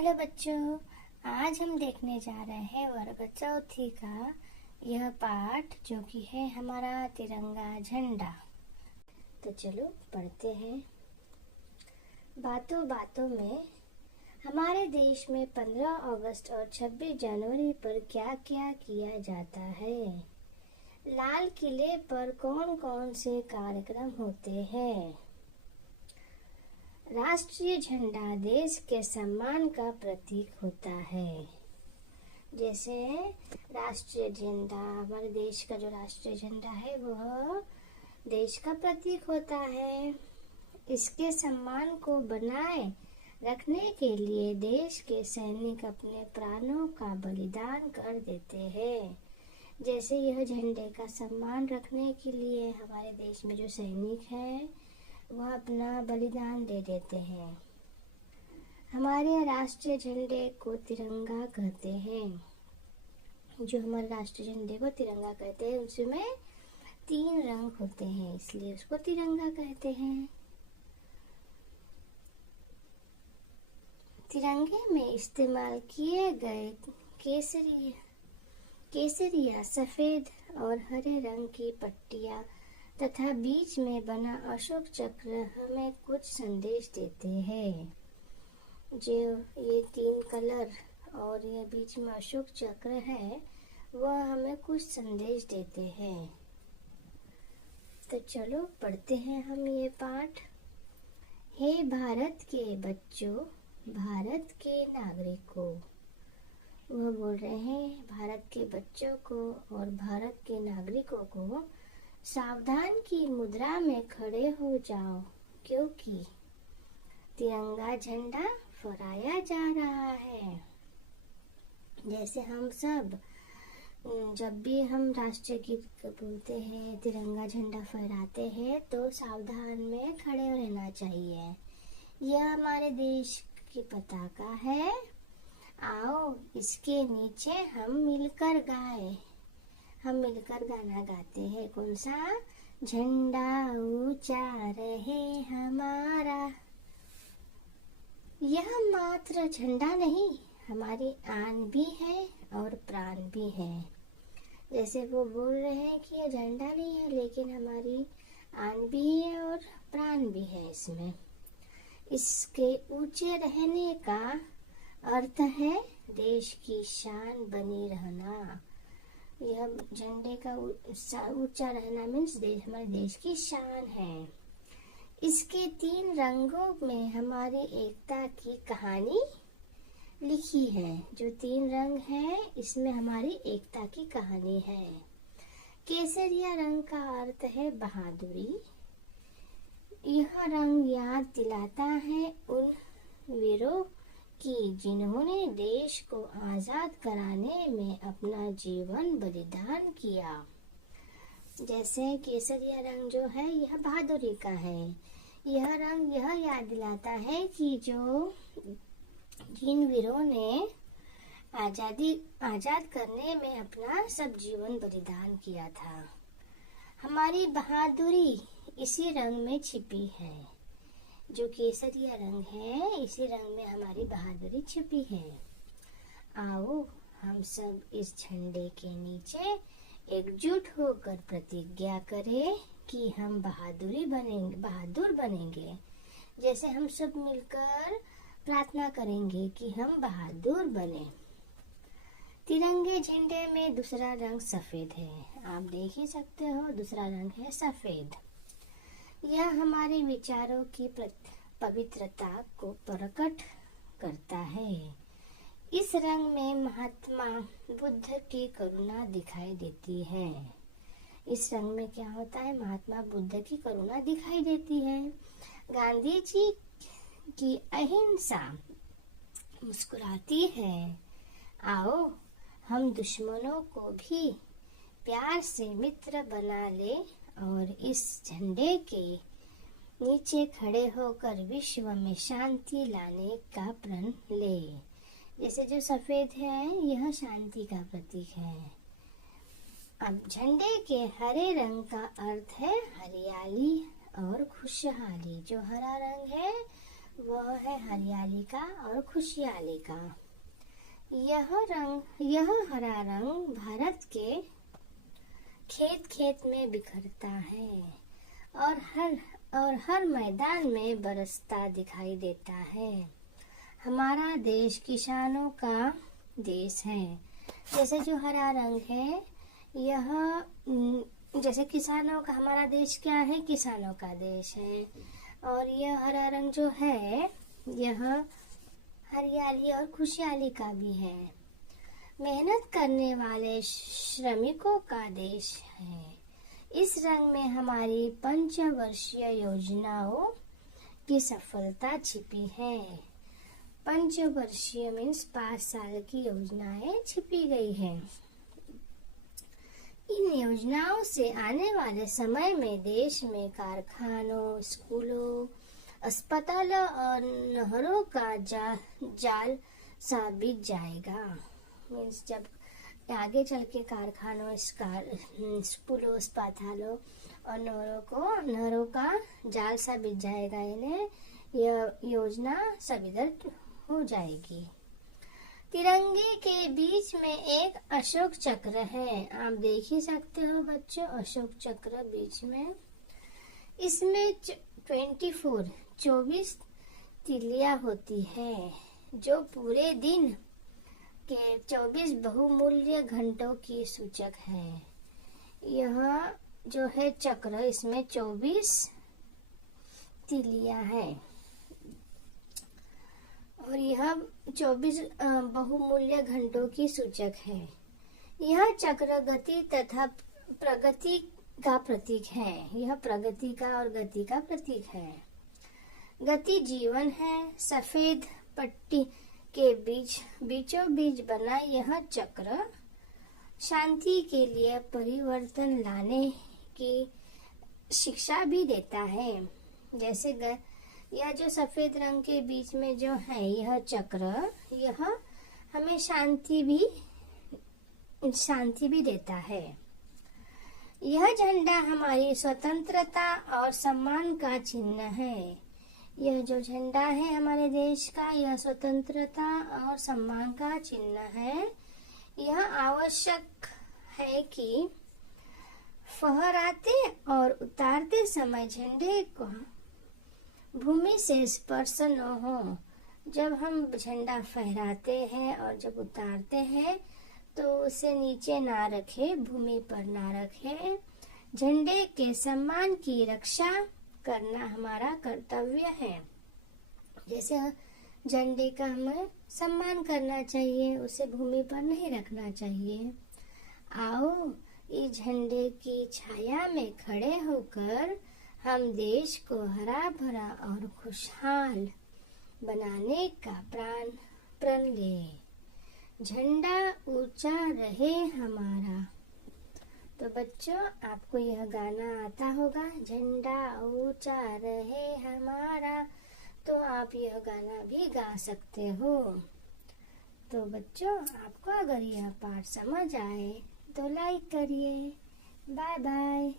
Hello बच्चों, आज हम देखने जा रहे हैं वर्ग चौथी का यह पाठ जो कि है हमारा तिरंगा झंडा। तो चलो पढ़ते हैं। बातों बातों में हमारे देश में 15 अगस्त और 26 जनवरी पर क्या क्या किया जाता है। लाल किले पर कौन कौन से कार्यक्रम होते हैं। राष्ट्रीय झंडा देश के सम्मान का प्रतीक होता है। जैसे राष्ट्रीय झंडा, हमारे देश का जो राष्ट्रीय झंडा है वह देश का प्रतीक होता है। इसके सम्मान को बनाए रखने के लिए देश के सैनिक अपने प्राणों का बलिदान कर देते हैं। जैसे यह झंडे का सम्मान रखने के लिए हमारे देश में जो सैनिक हैं वह अपना बलिदान दे देते हैं। हमारे राष्ट्रीय झंडे को तिरंगा कहते हैं। जो हमारे राष्ट्रीय झंडे को तिरंगा कहते हैं उसमें 3 रंग होते हैं, इसलिए उसको तिरंगा कहते हैं। तिरंगे में इस्तेमाल किए गए केसरिया, सफेद और हरे रंग की पट्टियां तथा बीच में बना अशोक चक्र हमें कुछ संदेश देते हैं। जो ये 3 कलर और ये बीच में अशोक चक्र है वह हमें कुछ संदेश देते हैं। तो चलो पढ़ते हैं हम ये पाठ। हे भारत के बच्चों, भारत के नागरिकों। वह बोल रहे हैं भारत के बच्चों को और भारत के नागरिकों को, सावधान की मुद्रा में खड़े हो जाओ क्योंकि तिरंगा झंडा फहराया जा रहा है। जैसे हम सब जब भी हम राष्ट्रीय गीत बोलते हैं, तिरंगा झंडा फहराते हैं तो सावधान में खड़े रहना चाहिए। यह हमारे देश की पताका है। आओ इसके नीचे हम मिलकर गाएं। हम मिलकर गाना गाते हैं। कौन सा? झंडा ऊंचा रहे हमारा। यह मात्र झंडा नहीं, हमारी आन भी है और प्राण भी है। जैसे वो बोल रहे हैं कि यह झंडा नहीं है लेकिन हमारी आन भी है और प्राण भी है इसमें। इसके ऊंचे रहने का अर्थ है देश की शान बनी रहना। यह झंडे का ऊंचा रहना मीन्स हमारे देश की शान है। इसके 3 रंगों में हमारी एकता की कहानी लिखी है। जो 3 रंग हैं इसमें हमारी एकता की कहानी है। केसरिया रंग का अर्थ है बहादुरी। यह रंग याद दिलाता है उन वीरों कि जिन्होंने देश को आजाद कराने में अपना जीवन बलिदान किया। जैसे केसरिया रंग जो है यह बहादुरी का है। यह रंग यह याद दिलाता है कि जिन वीरों ने आजाद करने में अपना सब जीवन बलिदान किया था। हमारी बहादुरी इसी रंग में छिपी है। जो केसरिया रंग है इसी रंग में हमारी बहादुरी छिपी है। आओ हम सब इस झंडे के नीचे एकजुट होकर प्रतिज्ञा करें कि हम बहादुर बनेंगे। जैसे हम सब मिलकर प्रार्थना करेंगे कि हम बहादुर बने। तिरंगे झंडे में दूसरा रंग सफेद है। आप देख ही सकते हो, दूसरा रंग है सफेद। यह हमारे विचारों की पवित्रता को प्रकट करता है। इस रंग में महात्मा बुद्ध की करुणा दिखाई देती है। इस रंग में क्या होता है? महात्मा बुद्ध की करुणा दिखाई देती है। गांधी जी की अहिंसा मुस्कुराती है। आओ हम दुश्मनों को भी प्यार से मित्र बना ले और इस झंडे के नीचे खड़े होकर विश्व में शांति लाने का प्रण ले। जैसे जो सफेद है यह शांति का प्रतीक है। अब झंडे के हरे रंग का अर्थ है हरियाली और खुशहाली। जो हरा रंग है वह है हरियाली का और खुशहाली का। यह हरा रंग भारत के खेत खेत में बिखरता है और हर मैदान में बरसता दिखाई देता है। हमारा देश किसानों का देश है। जैसे जो हरा रंग है, यह जैसे किसानों का, हमारा देश क्या है, किसानों का देश है। और यह हरा रंग जो है, यह हरियाली और खुशहाली का भी है। मेहनत करने वाले श्रमिकों का देश है। इस रंग में हमारी पंचवर्षीय योजनाओं की सफलता छिपी है। पंचवर्षीय मीन्स 5 साल की योजनाएं छिपी गई है। इन योजनाओं से आने वाले समय में देश में कारखानों, स्कूलों, अस्पतालों और नहरों का जाल साबित जाएगा। मीन्स जब आगे चल के कारखानों, स्कूलों, अस्पतालों और नहरों का जाल सा बिछ जाएगा, इन्हें यह योजना सविदर हो जाएगी। तिरंगे के बीच में एक अशोक चक्र है। आप देख ही सकते हो बच्चों, अशोक चक्र बीच में। इसमें 24 तिलियां होती है, जो पूरे दिन के 24 बहुमूल्य घंटों की सूचक है। यह जो है चक्र, इसमें 24 तिलियां है और यह 24 बहुमूल्य घंटों की सूचक है। यह चक्र गति तथा प्रगति का प्रतीक है। यह प्रगति का और गति का प्रतीक है। गति जीवन है। सफेद पट्टी के बीचों बीच बना यह चक्र शांति के लिए परिवर्तन लाने की शिक्षा भी देता है। जैसे यह जो सफेद रंग के बीच में जो है यह चक्र, यह हमें शांति भी देता है। यह झंडा हमारी स्वतंत्रता और सम्मान का चिन्ह है। यह जो झंडा है हमारे देश का, यह स्वतंत्रता और सम्मान का चिन्ह है। यह आवश्यक है कि फहराते और उतारते समय झंडे को भूमि से स्पर्श न हो। जब हम झंडा फहराते हैं और जब उतारते हैं तो उसे नीचे ना रखें, भूमि पर ना रखें। झंडे के सम्मान की रक्षा करना हमारा कर्तव्य है। जैसे झंडे का हमें सम्मान करना चाहिए, उसे भूमि पर नहीं रखना चाहिए। आओ इस झंडे की छाया में खड़े होकर हम देश को हरा भरा और खुशहाल बनाने का प्रण ले। झंडा ऊंचा रहे हमारा। तो बच्चों, आपको यह गाना आता होगा, झंडा ऊंचा रहे हमारा। तो आप यह गाना भी गा सकते हो। तो बच्चों, आपको अगर यह पाठ समझ आए तो लाइक करिए। Bye bye.